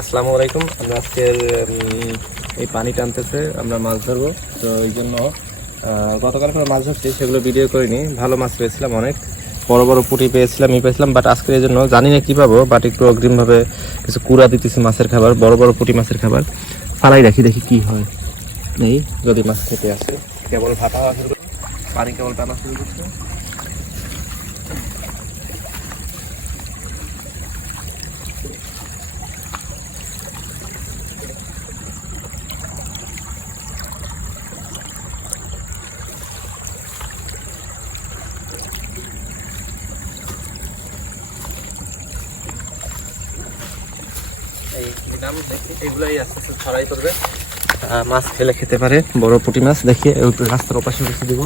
আসসালামু আলাইকুম। আমরা আজকের এই পানি টানতেছে, আমরা মাছ ধরবো। তো এই জন্য গতকাল করে মাছ ধরছি, সেগুলো ভিডিও করিনি। ভালো মাছ পেয়েছিলাম, অনেক বড় বড় পুঁটি পেয়েছিলাম, বাট আজকে এই জন্য জানি না কী পাবো, বাট একটু অগ্রিমভাবে কিছু কুড়া দিতেছি মাছের খাবার, বড় বড় পুঁটি মাছের খাবার ফালাই রাখি, দেখি কি হয়। নেই যদি মাছ খেতে আসে। কেবল ভাটা হওয়া শুরু করছে, পানি কেবল টানা শুরু করছে। এইগুলাই আস্তে আস্তে ছড়াই করবে, মাছ খেলে খেতে পারে। বড় পুঁটি মাছ দেখি রাস্তার ওপাশে রেখে দিব।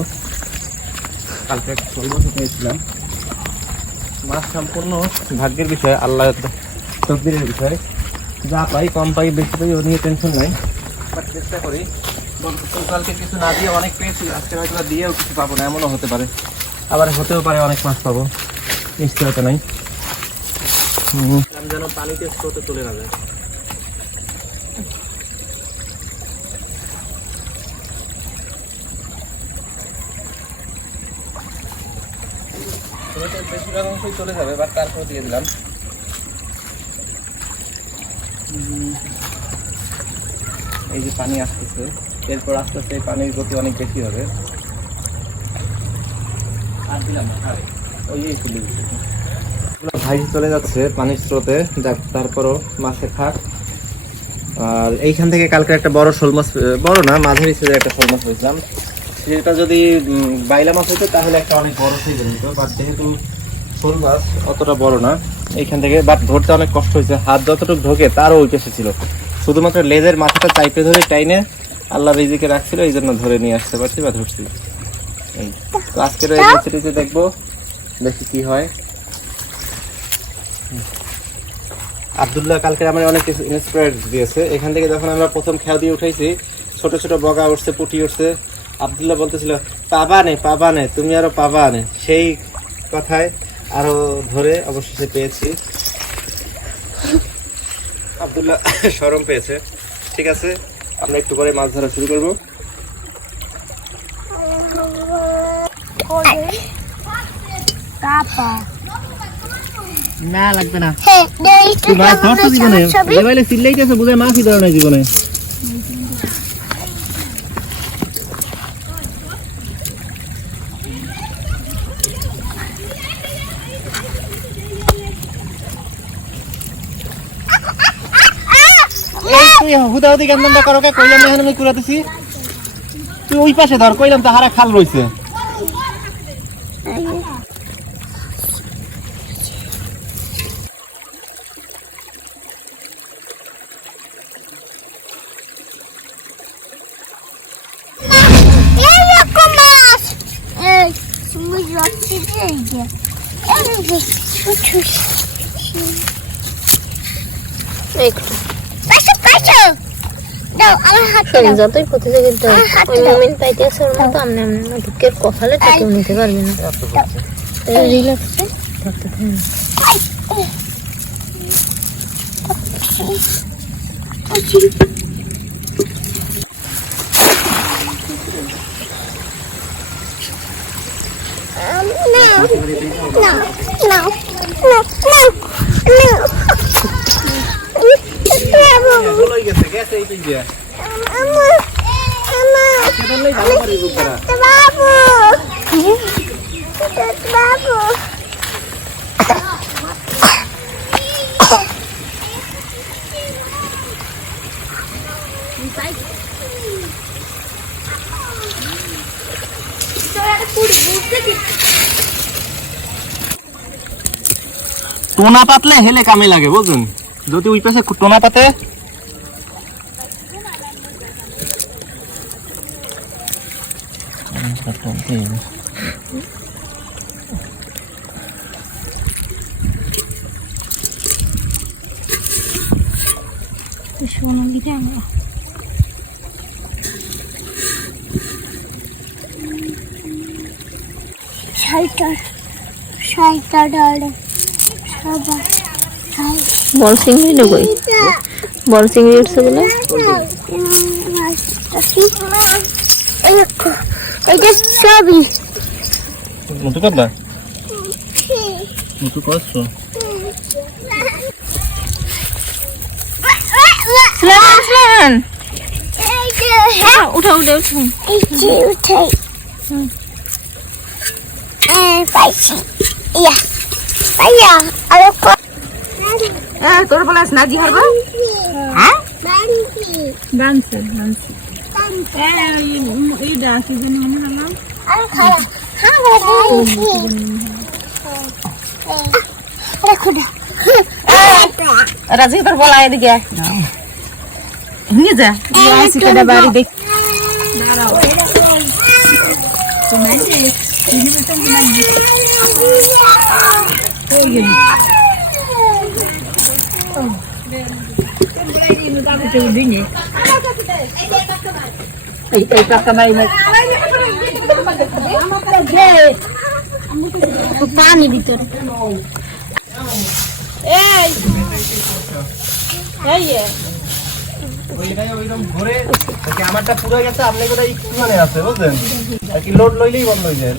কালকে একটা শোল মাছও পেয়েছিলাম। মাছ সম্পূর্ণ ভাগ্যের বিষয়, আল্লাহ তকদিরের বিষয়। যা পাই, কম পাই বেশি পাই, ও নিয়ে টেনশন নাই। বাট চেষ্টা করি। কালকে কিছু না দিয়ে অনেক পেয়েছি, আজকে হয়তো দিয়েও কিছু পাবো না, এমনও হতে পারে। আবার হতেও পারে অনেক মাছ পাবো, নিশ্চয়তা নাই। যেন পানিতে স্রোতে চলে না যায়। বেশিরভাগ অংশই চলে যাবে, বাট তারপর দিয়ে দিলাম। এই যে পানি আসতেছে, এরপর আস্তে আস্তে পানির গতি অনেক বেশি হবে। আর দিলাম না, ওই তুলে দিচ্ছে। ভাই চলে যাচ্ছে পানির স্রোতে, যাক তারপরও মাছে খাক। আর এইখান থেকে কালকে একটা বড় শোল মাছ, বড় না মাঝারি সাইজের একটা শোল মাছ হয়েছিলাম। সেটা যদি বাইলা মাছ হতো তাহলে একটা অনেক বড় সাইজের হতো, বাট যেহেতু শোল মাছ অতটা বড় না এইখান থেকে, বাট ধরতে অনেক কষ্ট হয়েছে। হাত যতটুকু ঢোকে তারও ওই পেশে ছিল, শুধুমাত্র লেজের মাথাটা চাইপে ধরে টাইনে আল্লাহ রিজিকে রাখছিল, এই জন্য ধরে নিয়ে আসতে পারছি বা ধরছি। এই তো আজকের এই রেসিপিতে দেখবো, দেখি কি হয়। আব্দুল্লাহ কালকে আমার অনেক কিছু ইন্সপায়ার দিয়েছে। এখান থেকে যখন আমরা প্রথম খেয়া দিয়ে উঠাইছি, ছোট ছোট বগা উঠছে, পুঁটি উঠছে। আব্দুল্লাহ বলতেছিল পাবা নে তুমি আরো পাবা নে, সেই কথায় আরো ধরে অবশেষে পেয়েছি। আব্দুল্লাহ শরম পেয়েছে। ঠিক আছে, আমরা একটু পরে মাছ ধরা শুরু করবো। না লাগবে না, জীবনে চিল্লাইতেছে, বুঝে মাছই ধরে না জীবনে। তুই হুদাহুদি কান্দানটা করো, কইলাম না আমি কুড়াতেছি। তুই ওই পাশে ধর, কইলাম তো হারা খাল রয়েছে। যতই কোথায় কিন্তু ওই মোমেন্ট পাইতে আছে, ওর মতো আমনে আমনে না ঢুকের কপালে কেউ নিতে পারবে না। রিল্যাক্সে থাকতে থাকবে। টোনা পাতলে হেলে কামে লাগে, বুঝুন। যদি ওই পাশে টোনা পাতে বল সিংড়ি নেবই বড় চিংড়ি উঠছে বলে এটা সবই মুতু করবা মুতু করছো সুলেমান উঠা উঠে উঠুন তোর বলে আস না জি হারবা হ্যাঁ ডান্স ডান্স এই ডান্স কি জানি মনে হলো রাজি তোর বলা এদিকে নিয়ে যা আসি কেডা বাড়ি দেখ পানি ভিতরে আমারটা পুরো গেছে আপনি কোথায় একটু মানে আছে বুঝলেন আর কি লোড লইলেই বন্ধ হয়ে যায়